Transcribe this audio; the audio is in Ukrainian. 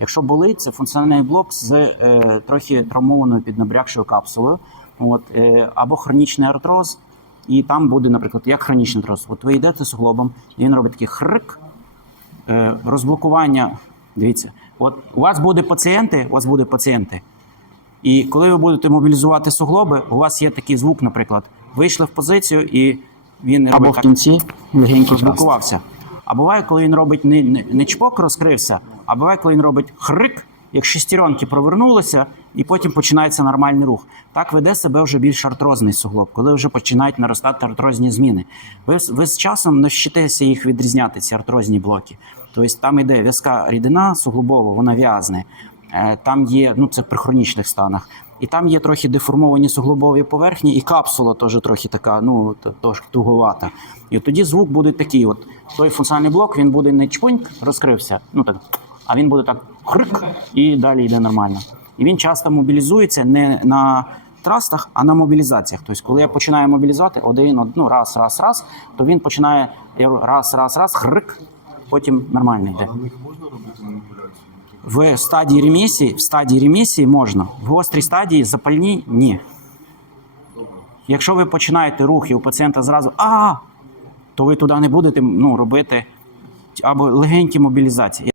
Якщо болить, це функціональний блок з е, трохи травмованою піднабрякшою капсулою, от, е, або хронічний артроз. І там буде, наприклад, як хронічний артроз. От ви йдете з углобом, і він робить такий хрик, е, розблокування. Дивіться, от у вас буде пацієнти, у вас буде пацієнти. І коли ви будете мобілізувати суглоби, у вас є такий звук, наприклад, вийшли в позицію, і він або Робить в так. кінці легенько зблокувався. А буває, коли він робить не, не, не чпок розкрився, а буває, коли він робить хрик, як шестеренки провернулися, і потім починається нормальний рух. Так веде себе вже більш артрозний суглоб, коли вже починають наростати артрозні зміни. Ви, ви з часом навчитеся їх відрізняти, ці артрозні блоки. Тобто там йде в'язка рідина суглобова, вона в'язне. Е, Там є, ну це при хронічних станах. І там є трохи деформовані суглобові поверхні, і капсула теж трохи така, ну туговата. І тоді звук буде такий: от той функціональний блок він буде не чпуньк, розкрився, ну так, а він буде так хрик, і далі йде нормально. І він часто мобілізується не на трастах, а на мобілізаціях. Тобто, коли я починаю мобілізувати один, од- ну, раз, раз, раз, то він починає раз, раз, раз, хрик, потім нормально йде. На них можна робити маніпуляції? В стадії ремісії, в стадії ремісії можна. В гострій стадії запальні ні. Якщо ви починаєте рух і у пацієнта зразу а, то ви туди не будете ну, робити або легенькі мобілізації.